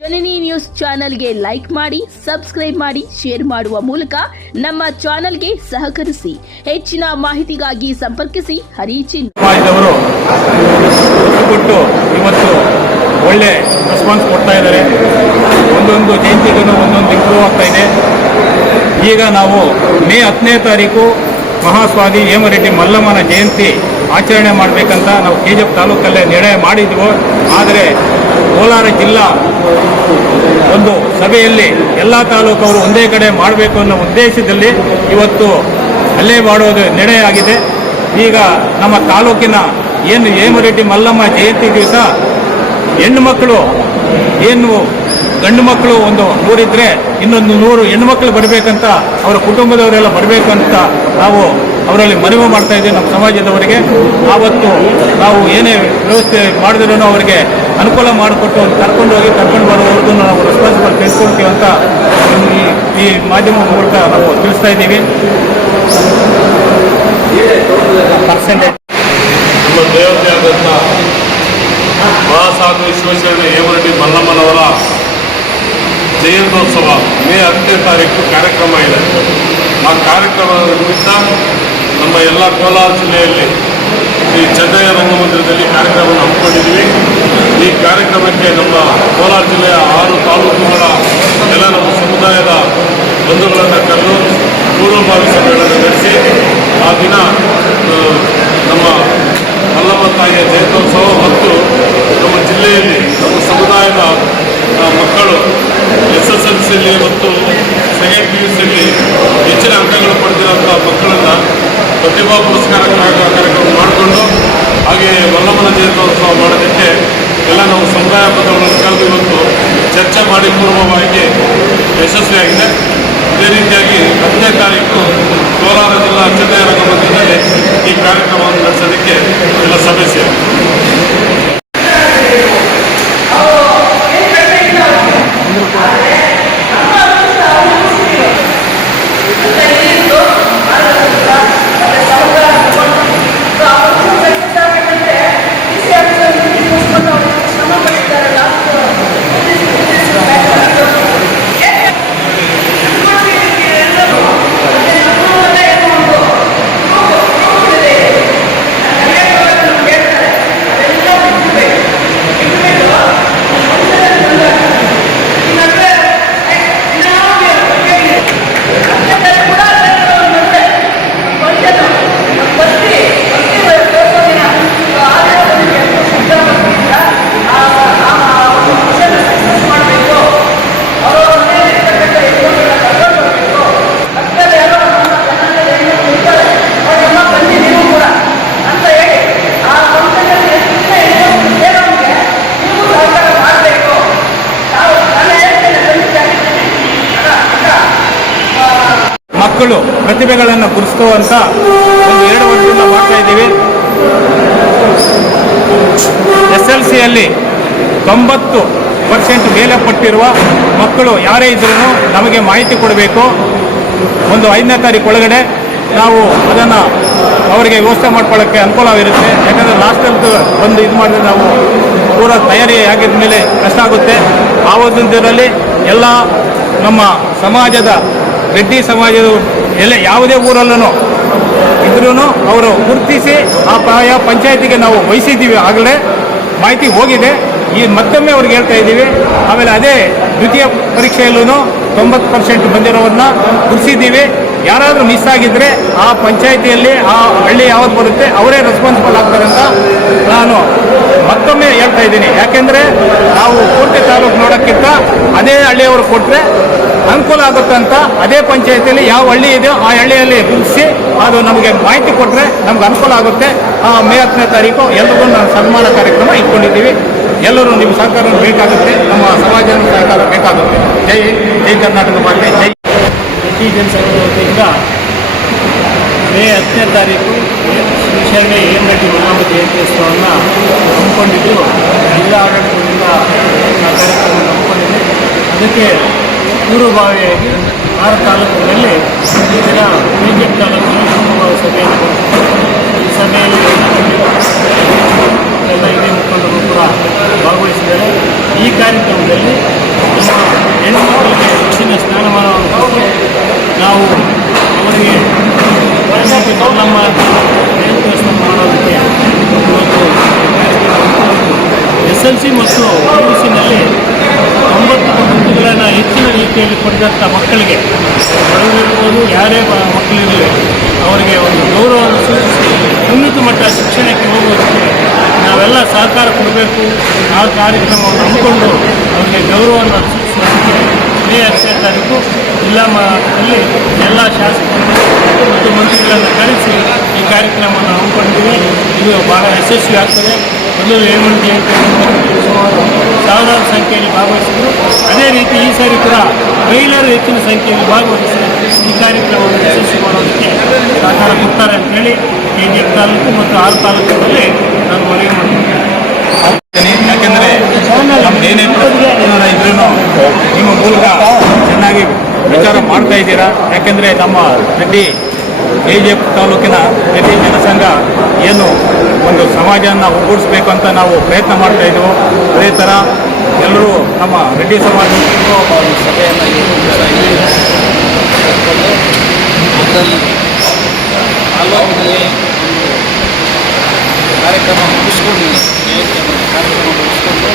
ಜನನಿ news ಚಾನೆಲ್ಗೆ like ಮಾಡಿ, subscribe ಮಾಡಿ, ಶೇರ್ ಮಾಡುವ ಮೂಲಕ ನಮ್ಮ ಚಾನೆಲ್ಗೆ ಸಹಕರಿಸಿ. ಹೆಚ್ಚಿನ ಮಾಹಿತಿಗಾಗಿ ಸಂಪರ್ಕಿಸಿ ಹರಿಚಿನ್. ಇವತ್ತು ಒಳ್ಳೆ ರೆಸ್ಪಾನ್ಸ್ ಕೊಡ್ತಾ ಇದ್ದಾರೆ. ಒಂದೊಂದು ಜಯಂತಿಗೂ ಒಂದೊಂದು ಇಂಪ್ರೂವ್ ಆಗ್ತಾ ಇದೆ. ಈಗ ನಾವು ಮೇ 10ನೇ ತಾರೀಕು ಮಹಾಸ್ವಾಮಿ ಹೇಮರೆಡ್ಡಿ ಮಲ್ಲಮ್ಮನ ಜಯಂತಿ ಆಚರಣೆ ಮಾಡಬೇಕಂತ ನಾವು ಕೆಜಿಎಫ್ ತಾಲೂಕಲ್ಲೇ ನಿರ್ಣಯ ಮಾಡಿದ್ವು. ಆದರೆ ಕೋಲಾರ ಜಿಲ್ಲಾ ಒಂದು ಸಭೆಯಲ್ಲಿ ಎಲ್ಲ ತಾಲೂಕವರು ಒಂದೇ ಕಡೆ ಮಾಡಬೇಕು ಅನ್ನೋ ಉದ್ದೇಶದಲ್ಲಿ ಇವತ್ತು ಅಲ್ಲೇ ಮಾಡೋದು ನಿರ್ಣಯ ಆಗಿದೆ. ಈಗ ನಮ್ಮ ತಾಲೂಕಿನ ಏನು ಹೇಮರೆಡ್ಡಿ ಮಲ್ಲಮ್ಮ ಜಯಂತಿ ದಿವಸ ಹೆಣ್ಣು ಮಕ್ಕಳು ಏನು ಗಂಡು ಮಕ್ಕಳು ಒಂದು 100 ಇದ್ದರೆ ಇನ್ನೊಂದು 100 ಹೆಣ್ಣು ಮಕ್ಕಳು ಬರಬೇಕಂತ ಅವರ ಕುಟುಂಬದವರೆಲ್ಲ ಬರಬೇಕಂತ ನಾವು ಅವರಲ್ಲಿ ಮನವಿ ಮಾಡ್ತಾ ಇದ್ದೀವಿ. ನಮ್ಮ ಸಮಾಜದವರಿಗೆ ಆವತ್ತು ನಾವು ಏನೇ ವ್ಯವಸ್ಥೆ ಮಾಡಿದ್ರೂ ಅವರಿಗೆ ಅನುಕೂಲ ಮಾಡಿಕೊಟ್ಟು ಕರ್ಕೊಂಡು ಬರೋವರೆಗೂ ನಾವು ರೆಸ್ಪಾನ್ಸಿಬಲ್ ತಿಳಿಸ್ಕೊಡ್ತೀವಿ ಅಂತ ಈ ಮಾಧ್ಯಮದ ಮೂಲಕ ನಾವು ತಿಳಿಸ್ತಾ ಇದ್ದೀವಿ. ಪರ್ಸೆಂಟೇಜ್ ನಮ್ಮ ದೇವತೆಯಾದಂಥ ಮಹಾಸಾಧು ವಿಶ್ವೇಶ್ವರ ಹೇಮರೆಡ್ಡಿ ಮಲ್ಲಮ್ಮನವರ ಜಯಂತ್ಯೋತ್ಸವ ಮೇ 10ನೇ ತಾರೀಕು ಕಾರ್ಯಕ್ರಮ ಇದೆ. ಆ ಕಾರ್ಯಕ್ರಮದ ನಿಮಿತ್ತ ನಮ್ಮ ಎಲ್ಲ ಕೋಲಾರ ಜಿಲ್ಲೆಯಲ್ಲಿ ಶ್ರೀ ಚೆನ್ನಯ್ಯ ರಂಗಮಂದಿರದಲ್ಲಿ ಕಾರ್ಯಕ್ರಮವನ್ನು ಹಮ್ಮಿಕೊಂಡಿದ್ದೀವಿ. ಈ ಕಾರ್ಯಕ್ರಮಕ್ಕೆ ನಮ್ಮ ಕೋಲಾರ ಜಿಲ್ಲೆಯ 6 ತಾಲೂಕುಗಳ ಎಲ್ಲ ನಮ್ಮ ಸಮುದಾಯದ ಬಂಧುಗಳನ್ನು ಕರೆದು ಪೂರ್ವಭಾವಿ ಸಭೆಗಳನ್ನು ನಡೆಸಿ ಆ ದಿನ ನಮ್ಮ ಮಲ್ಲಮ್ಮ ತಾಯಿಯ ಜಯಂತ್ಯೋತ್ಸವ ಮತ್ತು ನಮ್ಮ ಜಿಲ್ಲೆಯಲ್ಲಿ ನಮ್ಮ ಸಮುದಾಯದ ಮಕ್ಕಳು SSLCಯಲ್ಲಿ ಮತ್ತು ಸೆಕೆಂಡ್ PUCಯಲ್ಲಿ ಹೆಚ್ಚಿನ ಅಂಕಗಳು ಪಡೆದಿರುವಂಥ ಮಕ್ಕಳನ್ನು ಪ್ರತಿಭಾ ಪುರಸ್ಕಾರ ಕಾರ್ಯಕ್ರಮ ಮಾಡಿಕೊಂಡು ಹಾಗೆಯೇ ಮಲ್ಲಮ್ಮನ ಜಯಂತ್ಯೋತ್ಸವ ಮಾಡೋದಕ್ಕೆ ಎಲ್ಲ ನಾವು ಸಮುದಾಯ ಪದಗಳನ್ನು ಕರೆದು ಇವತ್ತು ಚರ್ಚೆ ಮಾಡಿ ಪೂರ್ವವಾಗಿ ಯಶಸ್ವಿಯಾಗಿದೆ. ಇದೇ ರೀತಿಯಾಗಿ 10ನೇ ತಾರೀಕು ಕೋಲಾರ ಜಿಲ್ಲಾ ಚೆನ್ನಯ್ಯ ರಂಗಮಂದಿರದಲ್ಲಿ ಈ ಕಾರ್ಯಕ್ರಮವನ್ನು ನಡೆಸೋದಕ್ಕೆ ಎಲ್ಲ ಸಭೆ ಸೇರಿ ಮಕ್ಕಳು ಪ್ರತಿಭೆಗಳನ್ನು ಗುರುತಿಸುವಂತ ಒಂದು 2 ವರ್ಷದಿಂದ ಮಾಡ್ತಾ ಇದ್ದೀವಿ. SLCಯಲ್ಲಿ 90% ಮೇಲೆ ಪಟ್ಟಿರುವ ಮಕ್ಕಳು ಯಾರೇ ಇದ್ರೂ ನಮಗೆ ಮಾಹಿತಿ ಕೊಡಬೇಕು. ಒಂದು 5ನೇ ತಾರೀಕು ಒಳಗಡೆ ನಾವು ಅದನ್ನು ಅವರಿಗೆ ವ್ಯವಸ್ಥೆ ಮಾಡ್ಕೊಳ್ಳೋಕ್ಕೆ ಅನುಕೂಲವಿರುತ್ತೆ. ಯಾಕಂದರೆ ಲಾಸ್ಟಲ್ಲಿ ಒಂದು ಇದು ಮಾಡಿದ್ರೆ ನಾವು ಪೂರ ತಯಾರಿ ಆಗಿದ ಮೇಲೆ ಕಷ್ಟ ಆಗುತ್ತೆ. ಆ ಒಂದರಲ್ಲಿ ಎಲ್ಲ ನಮ್ಮ ಸಮಾಜದ ರೆಡ್ಡಿ ಸಮಾಜದ ಎಲ್ಲ ಯಾವುದೇ ಊರಲ್ಲೂ ಇದ್ರೂ ಅವರು ಗುರುತಿಸಿ ಆ ಪಂಚಾಯತಿಗೆ ನಾವು ವಹಿಸಿದ್ದೀವಿ. ಆಗಲೇ ಮಾಹಿತಿ ಹೋಗಿದೆ. ಈ ಮತ್ತೊಮ್ಮೆ ಅವ್ರಿಗೆ ಹೇಳ್ತಾ ಇದ್ದೀವಿ. ಆಮೇಲೆ ಅದೇ ದ್ವಿತೀಯ ಪರೀಕ್ಷೆಯಲ್ಲೂ 90% ಬಂದಿರೋರನ್ನ ಗುರುತಿಸಿದ್ದೀವಿ. ಯಾರಾದರೂ ಮಿಸ್ ಆಗಿದ್ದರೆ ಆ ಪಂಚಾಯಿತಿಯಲ್ಲಿ ಆ ಹಳ್ಳಿ ಯಾವ್ದು ಬರುತ್ತೆ ಅವರೇ ರೆಸ್ಪಾನ್ಸಿಬಲ್ ಆಗ್ತಾರೆ ಅಂತ ನಾನು ಮತ್ತೊಮ್ಮೆ ಹೇಳ್ತಾ ಇದ್ದೀನಿ. ಯಾಕೆಂದರೆ ನಾವು ಪೂರ್ತಿ ತಾಲೂಕು ನೋಡೋಕ್ಕಿಂತ ಅದೇ ಹಳ್ಳಿಯವರು ಕೊಟ್ಟರೆ ಅನುಕೂಲ ಆಗುತ್ತೆ ಅಂತ ಅದೇ ಪಂಚಾಯತಿಯಲ್ಲಿ ಯಾವ ಹಳ್ಳಿ ಇದೆಯೋ ಆ ಹಳ್ಳಿಯಲ್ಲಿ ಗುರುತಿಸಿ ಅದು ನಮಗೆ ಮಾಹಿತಿ ಕೊಟ್ಟರೆ ನಮ್ಗೆ ಅನುಕೂಲ ಆಗುತ್ತೆ. ಮೇ 10ನೇ ತಾರೀಕು ಎಲ್ಲರಿಗೂ ನಾವು ಸನ್ಮಾನ ಕಾರ್ಯಕ್ರಮ ಇಟ್ಕೊಂಡಿದ್ದೀವಿ. ಎಲ್ಲರೂ ನಿಮ್ಮ ಸಹಕಾರ ಬೇಕಾಗುತ್ತೆ, ನಮ್ಮ ಸಮಾಜದ ಸಹಕಾರ ಬೇಕಾಗುತ್ತೆ. ಜೈ ಕರ್ನಾಟಕ ಮಾತೆ, ಜೈ ರೆಡ್ಡಿ ಜನಸಂಘದ ವತಿಯಿಂದ ಮೇ 10ನೇ ತಾರೀಕು ಶ್ರೀ ಶರಣೆ ಹೇಮರೆಡ್ಡಿ ಮಲ್ಲಮ್ಮ ಜಯಂತ್ಯೋತ್ಸವವನ್ನು ಹಮ್ಮಿಕೊಂಡಿದ್ದು ಜಿಲ್ಲಾ ಆಡಳಿತದಿಂದ ಕಾರ್ಯಕ್ರಮವನ್ನು ಹಮ್ಮಿಕೊಂಡಿದೆ. ಅದಕ್ಕೆ ಪೂರ್ವಭಾವಿಯಾಗಿ 6 ತಾಲೂಕುಗಳಲ್ಲಿ ಈ ದಿನ ಕೆಜಿಎಫ್ ತಾಲೂಕಿನಲ್ಲಿ ಪೂರ್ವಭಾವಿ ಸಭೆಯನ್ನು ಈ ಸಭೆಯಲ್ಲಿ ಎಲ್ಲ ಹಿರಿಯ ಮುಖಂಡರು ಕೂಡ ಭಾಗವಹಿಸಿದ್ದಾರೆ. ಈ ಕಾರ್ಯಕ್ರಮದಲ್ಲಿ SSLC ಮತ್ತು PUCನಲ್ಲಿ 90 ಅಂಕಗಳನ್ನು ಹೆಚ್ಚಿನ ರೀತಿಯಲ್ಲಿ ಪಡೆದಂಥ ಮಕ್ಕಳಿಗೆ ಬಡವರಿರ್ಬೋದು ಯಾರೇ ಮಕ್ಕಳಿರಲಿ ಅವರಿಗೆ ಒಂದು ಗೌರವವನ್ನು ಸೂಚಿಸಿ ಉನ್ನತ ಮಟ್ಟ ಶಿಕ್ಷಣಕ್ಕೆ ಹೋಗುವುದಕ್ಕೆ ನಾವೆಲ್ಲ ಸಹಕಾರ ಕೊಡಬೇಕು. ಆ ಕಾರ್ಯಕ್ರಮವನ್ನು ಹಮ್ಮಿಕೊಂಡು ಅವರಿಗೆ ಗೌರವವನ್ನು ಸೂಚಿಸುವುದಕ್ಕೆ ಮೇ 10ನೇ ತಾರೀಕು ಜಿಲ್ಲಾದಲ್ಲಿ ಎಲ್ಲ ಶಾಸಕರು ಮತ್ತು ಮಂತ್ರಿಗಳನ್ನು ಕರೆಸಿ ಈ ಕಾರ್ಯಕ್ರಮವನ್ನು ಹಮ್ಮಿಕೊಂಡಿದ್ದೀವಿ. ಇದು ಬಹಳ ಯಶಸ್ವಿ ಆಗ್ತದೆ. ಮೊದಲು ಹೇಮಂತ್ ಜಯಂತಿ ಸುಮಾರು ಸಾವಿರಾರು ಸಂಖ್ಯೆಯಲ್ಲಿ ಭಾಗವಹಿಸಿದರು. ಅದೇ ರೀತಿ ಈ ಸಾರಿ ಕೂಡ ಮಹಿಳೆಯರು ಹೆಚ್ಚಿನ ಸಂಖ್ಯೆಯಲ್ಲಿ ಭಾಗವಹಿಸಿ ಈ ಕಾರ್ಯಕ್ರಮವನ್ನು ಯಶಸ್ವಿ ಮಾಡೋದಕ್ಕೆ ಸಹಕಾರ ಕೊಡ್ತಾರೆ ಅಂತೇಳಿ KGF ತಾಲೂಕು ಮತ್ತು 6 ತಾಲೂಕುಗಳಲ್ಲಿ ನಾನು ಮನವಿ ಮಾಡ್ತೀನಿ. ಯಾಕೆಂದರೆ ನಮ್ದೇನೇ ಇದ್ರೂ ನಿಮ್ಮ ಮೂಲಕ ಚೆನ್ನಾಗಿ ವಿಚಾರ ಮಾಡ್ತಾ ಇದ್ದೀರಾ. ಯಾಕೆಂದರೆ ನಮ್ಮ ರೆಡ್ಡಿ KGF ತಾಲೂಕಿನ ರೆಡ್ಡಿ ಜನಸಂಘ ಏನು ಒಂದು ಸಮಾಜವನ್ನು ಒಗ್ಗೂಡಿಸ್ಬೇಕು ಅಂತ ನಾವು ಪ್ರಯತ್ನ ಮಾಡ್ತಾ ಇದ್ದೆವು. ಅದೇ ಥರ ಎಲ್ಲರೂ ನಮ್ಮ ರೆಡ್ಡಿ ಸಮಾಜ ಸಭೆಯನ್ನು ಅದರಲ್ಲಿ ತಾಲೂಕಿನಲ್ಲಿ ಕಾರ್ಯಕ್ರಮ ಮುಗಿಸ್ಕೊಂಡು ಕಾರ್ಯಕ್ರಮ ಮುಗಿಸ್ಕೊಂಡು